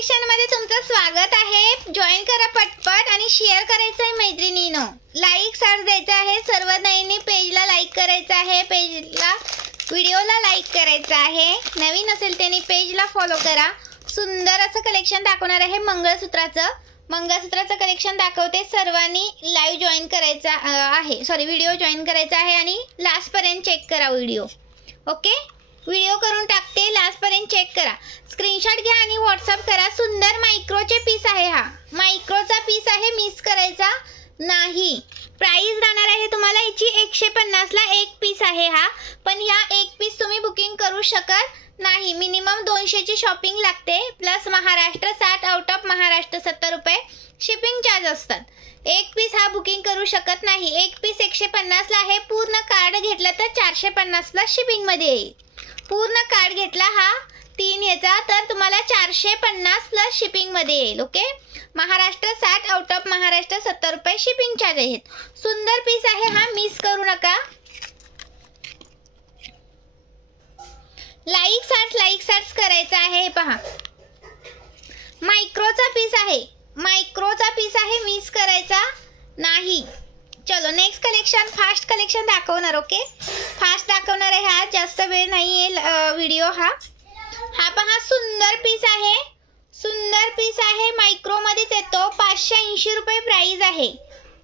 Collection मध्ये तुमचं स्वागत आहे। जॉइन करा पटपट आणि शेअर करायचं आहे मैत्रिणींनो। लाईक साथ द्यायचं आहे, सर्व नवीन पेजला लाईक करायचं आहे, पेजला व्हिडिओला लाईक करायचं आहे। नवीन असेल त्यांनी पेजला फॉलो करा। सुंदर असं कलेक्शन दाखवणार आहे मंगळसूत्राचं कलेक्शन दाखवते। सर्वांनी लाईव्ह जॉइन करायचा आहे, सॉरी व्हिडिओ जॉइन करायचा आहे आणि लास्ट पर्यंत चेक करा व्हिडिओ। ओके, व्हिडिओ करून टाकते, लास्ट पर्यंत चेक करा, स्क्रीनशॉट घ्या आणि व्हॉट्सअप करा। सुंदर मायक्रोचे पीस आहे, हा मायक्रोचा पीस आहे, मिस करायचा नाही। प्राइस राहणार आहे तुम्हाला याची 150 ला एक पीस आहे हा, पण या एक पीस तुम्ही बुकिंग करू शकत नाही। मिनिमम 200 ची शॉपिंग लागते, plus Maharashtra 60, out of Maharashtra 70 रुपये शिपिंग चार्ज असतात। एक पीस हा बुकिंग करू शकत नाही। एक पीस 150 ला आहे, पूर्ण कार्ड घेतला तर 450 ला शिपिंग मध्ये येईल। पूर्ण कार्ड घेतला हा 3 याचा तर तुम्हाला 450 प्लस शिपिंग मध्ये येईल। Okay, Maharashtra 60, out of Maharashtra 70 रुपये शिपिंग चार्ज आहेत। सुंदर पीस आहे हा, मिस करू नका। लाईक सार्ट्स करायचा आहे। पहा मायक्रोचा पीस आहे, मिस करायचा नाही। चलो नेक्स्ट कलेक्शन, फास्ट कलेक्शन दाखवणार। ओके, फास्ट दाखवणार आहे, हा जास्त वेळ नाही आहे व्हिडिओ। हा पहा सुंदर पीस आहे, मायक्रो मध्येच येतो। 580 रुपये प्राइस आहे,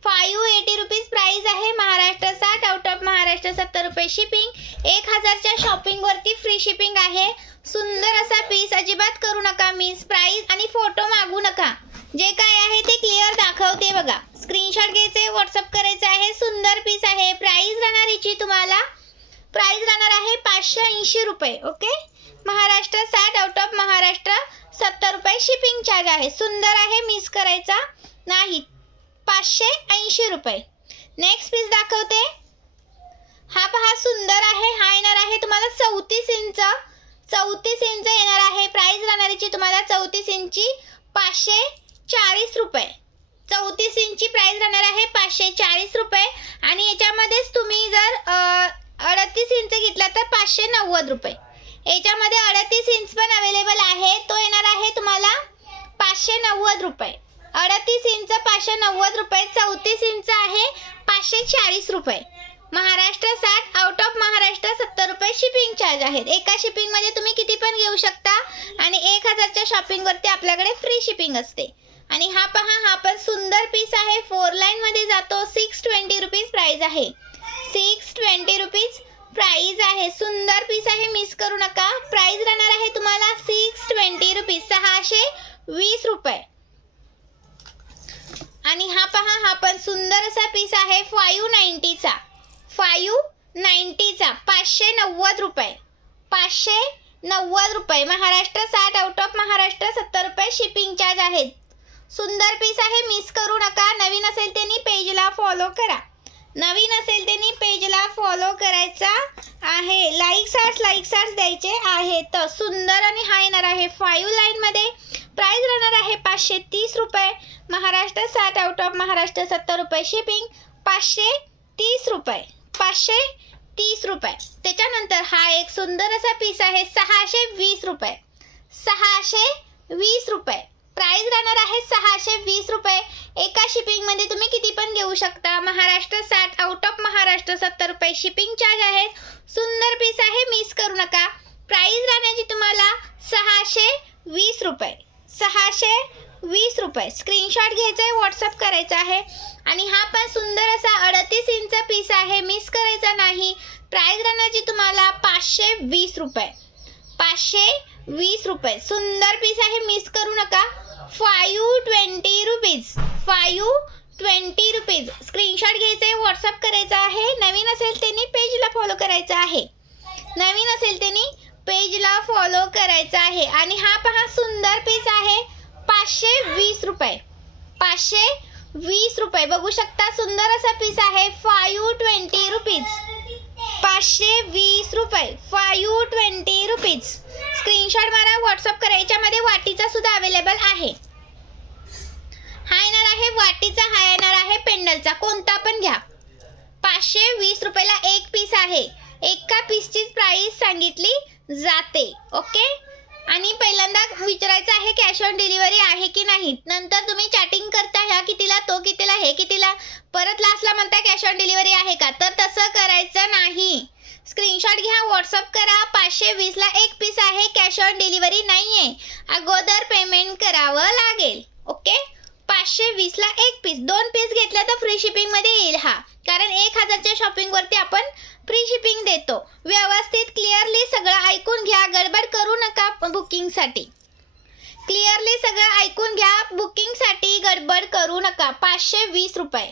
580 रुपीज प्राइस आहे। महाराष्ट्र 60, आउट ऑफ महाराष्ट्र 70 रुपये शिपिंग। 1000 च्या शॉपिंग वरती फ्री शिपिंग आहे। सुंदर असा पीस, अजिबात करू नका मिस। प्राइस आणि फोटो मागू नका, जे काय आहे ते क्लिअर दाखवते बघा। स्क्रीनशॉट घ्यायचे, व्हॉट्सअप करायचे आहे। सुंदर पीस आहे, प्राइस राहणार याची तुम्हाला, प्राइस राहणार आहे 580 रुपये। Okay, Maharashtra 60, out of Maharashtra 70 रुपये शिपिंग चार्ज आहे। सुंदर आहे, मिस करायचा नाही, 580 रुपये। नेक्स्ट पीस दाखवते, हा पहा सुंदर आहे, हा येणार आहे तुम्हाला 34 इंच येणार आहे। प्राइस राहणार याची तुम्हाला 34 इंची 540 रुपये। 34 इंची प्राइस राहणार आहे 540 रुपये। आणि याच्यामध्येच तुम्ही जर 38 इंच घेतला तर 590 रुपये। याच्यामध्ये 38 इंच पण अवेलेबल आहे, तो येणार आहे तुम्हाला 590 रुपये। 38 इंच 590 रुपये, 34 इंच आहे 540 रुपये। महाराष्ट्र 60, आउट ऑफ महाराष्ट्र 70 रुपये शिपिंग चार्ज आहेत। एका शिपिंग मध्ये तुम्ही किती पण घेऊ शकता आणि 1000 च्या शॉपिंग वरती आपल्याकडे फ्री शिपिंग असते। आणि हा पहा, हा पण सुंदर पीस आहे, 4 लाईन मध्ये जातो। 620 रुपीज प्राइस आहे, 620 रुपीज प्राइस आहे। सुंदर पीस आहे, मिस करू नका। प्राइस राहणार आहे तुम्हाला 620 रुपीज, 620 रुपये। आणि हा पहा, हा पण सुंदर असा पीस आहे, 590 चा 590 रुपये, 590 रुपये। महाराष्ट्र 60, आउट ऑफ महाराष्ट्र 70 रुपये शिपिंग चार्ज आहेत। सुंदर पीस आहे, मिस करू नका। नवीन असेल त्यांनी पेजला फॉलो करा, फॉलो करायचा आहे। लाईक सार्ट्स द्यायचे आहे। तर सुंदर आणि हा येणार आहे 5 लाईन मध्ये। प्राइस राहणार आहे 530 रुपये। महाराष्ट्र 60, आउट ऑफ महाराष्ट्र 70 रुपये शिपिंग 530 रुपये, 530 रुपये। त्याच्यानंतर हा एक सुंदर असा पीस आहे, 620 रुपये, 620 रुपये। प्राइस राहणार आहे 620 रुपये। एका शिपिंग मध्ये तुम्ही किती पण घेऊ शकता। महाराष्ट्र 60, आउट ऑफ महाराष्ट्र 70 रुपये शिपिंग चार्ज आहे। सुंदर पीस आहे, मिस करू नका। प्राइस राहण्याची तुम्हाला 620 रुपये, 620 रुपये। स्क्रीनशॉट घ्यायचा आहे, व्हॉट्सअप करायचा आहे। आणि हा पण सुंदर असा 38 इंच पीस आहे, मिस करायचा नाही। प्राइस राहण्याची तुम्हाला 520 रुपये, 520 रुपये। सुंदर पीस आहे, मिस करू नका। 520 रुपीज, 520 रुपीज। स्क्रीनशॉट घ्यायचा आहे, व्हॉट्सअप करायचा आहे। नवीन असेल त्यांनी पेजला फॉलो करायचा आहे, आणि हा पहा सुंदर पीस आहे, 520 रुपये, 520 रुपये। बघू शकता, सुंदर असा पीस आहे, 520 रुपीज, 520 रुपये, 520 रुपीज। स्क्रीनशॉट मारा, व्हॉट्सअप करा। याच्यामध्ये वाटीचा सुद्धा अवेलेबल आहे। हा येणार आहे वाटीचा, हा येणार आहे पेंडलचा, कोणता पण घ्या। 520 रुपयाला एक पीस आहे। एका पीसची प्राइस सांगितली जाते। ओके, आणि पहिल्यांदा विचारायचं आहे कॅश ऑन डिलिव्हरी आहे की नाही. नंतर तुम्ही चॅटिंग करता ह्या कितीला, तो कितीला, हे कितीला, परत लास्टला म्हणता कॅश ऑन डिलिव्हरी आहे का. तर तसं करायचं नाही. स्क्रीनशॉट घ्या, व्हॉट्सअप करा. 520ला एक पीस आहे, कॅश ऑन डिलिव्हरी नाहीये, अगोदर पेमेंट करावं लागेल. ओके. 520ला एक पीस, 2 पीस घेतला तर फ्री शिपिंग मध्ये येईल हा, कारण 1000च्या शॉपिंग वरती आपण फ्री शिपिंग देतो. व्यवस्थित क्लिअरली सगळं ऐकून घ्या, गडबड करू नका बुकिंग साठी. क्लिअरली सगळं ऐकून घ्या, बुकिंग साठी गडबड करू नका. 520 रुपये,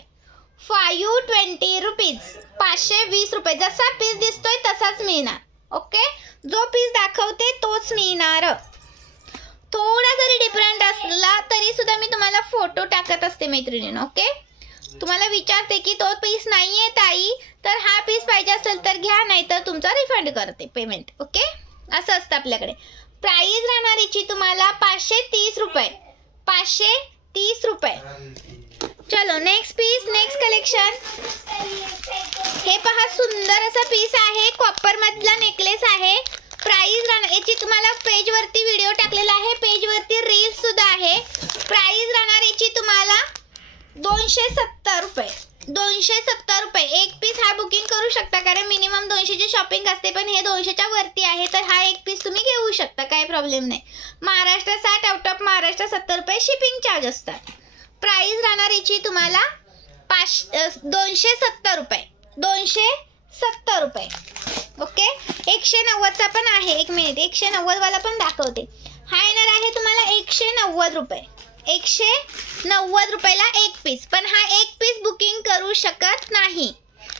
520 रुपीज, 520 रुपये. जसा पीस दिसतोय तसाच मिळणार. ओके. जो पीस दाखवते तोच मिळणार. थोडा जरी डिफरंट असला तरी सुद्धा मी तुम्हाला फोटो टाकत असते मैत्रिणींनो. ओके. तुम्हाला विचारते की तो पीस नाहीये ताई, तर हा पीस पाहिजे असेल तर घ्या, नाही तर तुमचा रिफंड करते पेमेंट. ओके. असं असतं आपल्याकडे. प्राइस राहणार याची तुम्हाला 530 रुपये, 530 रुपये. चलो नेक्स्ट पीस, नेक्स्ट कलेक्शन. हे पहा, सुंदर असा पीस आहे, कॉपर मधला नेकलेस आहे. प्राइस राहणार याची तुम्हाला पेज वरती व्हिडिओ टाकलेला आहे, पेज वरती रील्स सुद्धा आहे. प्राइस राहणार याची तुम्हाला 270 रुपये, 270 रुपये. एक पीस हा बुकिंग करू शकता, कारण मिनिमम 200ची शॉपिंग असते, पण हे 200च्या वरती आहे, तर हा एक पीस तुम्ही घेऊ शकता, काही प्रॉब्लेम नाही. महाराष्ट्र 60, आउट ऑफ महाराष्ट्र 70 रुपये शिपिंग चार्ज असतात. प्राइस राहणार याची तुम्हाला 270 रुपये, 270 रुपये. ओके. 190चा पण आहे. एक मिनिट, 190 वाला पण दाखवते. हा येणार आहे तुम्हाला 190 रुपये, 190 रुपयाला एक पीस. पण हा एक पीस बुकिंग करू शकत नाही.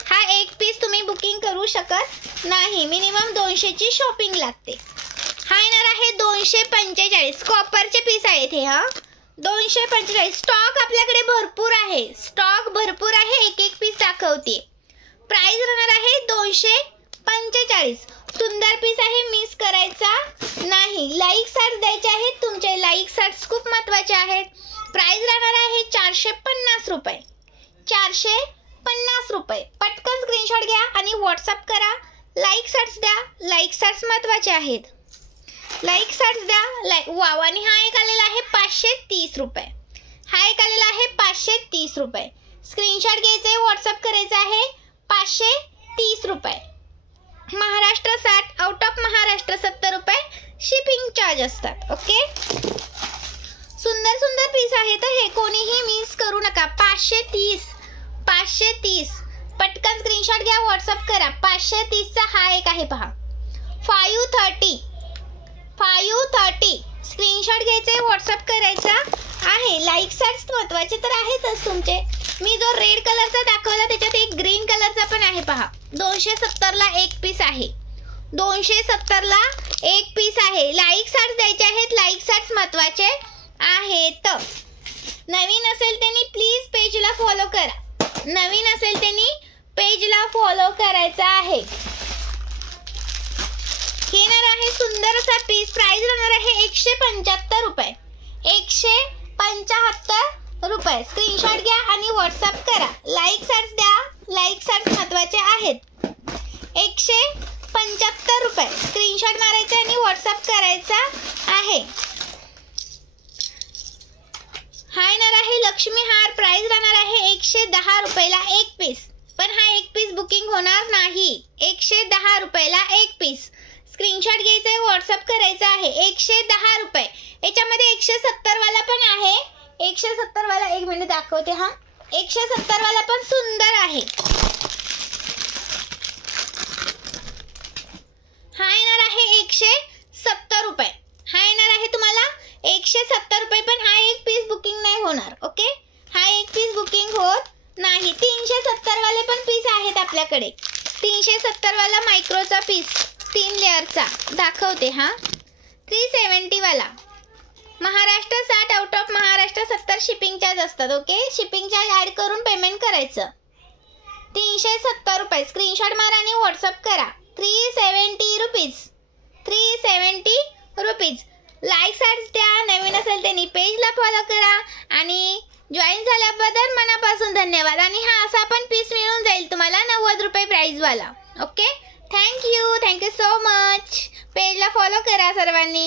हा एक पीस तुम्ही बुकिंग करू शकत नाही, मिनिमम 200ची शॉपिंग लागते. हा येणार आहे 245. कॉपरचे पीस आहेत हे. हा 245. स्टॉक आपल्याकडे भरपूर आहे, स्टॉक भरपूर आहे. एक एक पीस दाखवते. प्राइस राहणार आहे 245. सुंदर पीस आहे, मिस करायचा नाही. लाईक सार्ट्स द्यायचे आहेत तुमचे, लाईक सार्ट्स खूप महत्वाचे आहेत. प्राइस राहणार आहे 450 रुपये, 450 रुपये. पटकन स्क्रीनशॉट घ्या आणि व्हॉट्सअप करा. लाईक सार्ट्स द्या, लाईक सार्ट्स महत्वाचे आहेत. लाईक सार्ट्स द्या. वाव. आणि हा एक आलेला आहे 530 रुपये, हा एक आलेला आहे 530 रुपये. स्क्रीनशॉट घ्यायचे, व्हॉट्सअप करायचं आहे. 530 रुपये. महाराष्ट्र 60, आउट ऑफ महाराष्ट्र 70 रुपये शिपिंग चार्ज असतात. ओके. सुंदर सुंदर पीस आहे, तर हे कोणीही मिस करू नका. 530, 530. पटकन स्क्रीनशॉट घ्या, व्हॉट्सअप करा. 530चा हा एक आहे पहा, 530, 530. स्क्रीनशॉट घ्यायचे, व्हॉट्सअप करायचा आहे. लाईक सार्ट्स महत्वाचे तर आहेतच तुमचे. मी जो रेड कलरचा दाखवला त्याच्यात एक ग्रीन कलरचा पण आहे पहा. 270ला एक पीस आहे, 270ला एक पीस आहे. लाईक सार्ट्स द्यायचे आहेत, लाईक सार्ट्स महत्वाचे आहेत. नवीन असेल त्यांनी प्लीज पेजला फॉलो करा, नवीन असेल त्यांनी पेजला फॉलो करायचा आहे. येणार आहे सुंदर असा पीस. प्राइस राहणार आहे 175 रुपये, 175 रुपये. स्क्रीनशॉट घ्या आणि व्हॉट्सअप करा. लाईक सार्ट्स द्या, लाईक सार्ट्स महत्वाचे आहेत. 175 रुपये. स्क्रीनशॉट मारायचा आणि व्हॉट्सअप करायचा आहे. हा येणार आहे लक्ष्मी हार. प्राइस राहणार आहे 110 रुपयाला एक पीस, पण हा एक पीस बुकिंग होणार नाही. 110 रुपयाला एक पीस. स्क्रीनशॉट घ्यायचा, व्हॉट्सअप करायचा आहे. 110 रुपये. याच्यामध्ये 170 वाला पण आहे, 170 वाला एक मिनिट दाखवते. हा 170 वाला पण सुंदर आहे. हा येणार आहे 170 रुपये. हा येणार आहे तुम्हाला 170 रुपये, पण हा एक पीस बुकिंग नाही होणार. ओके. हा एक पीस बुकिंग होत नाही. 370 वाले पण पीस आहेत आपल्याकडे. 370 वाला मायक्रोचा पीस 3 लेअरचा दाखवते. हा 370 वाला. Maharashtra 60, out of Maharashtra 70 shipping charge असतात. ओके. शिपिंग चार्ज ऍड करून पेमेंट करायचं. 370 रुपये. स्क्रीनशॉट मारा आणि व्हॉट्सअप करा. 370 रुपीज, 370 रुपीज. लाईक सार्ट्स द्या. नवीन असेल त्यांनी पेजला फॉलो करा आणि जॉईन झाल्याबद्दल मनापासून धन्यवाद. आणि हा असा पण पीस मिळून जाईल तुम्हाला 90 रुपये प्राइस वाला. ओके. Thank you so much. पेजला फॉलो करा सर्वांनी.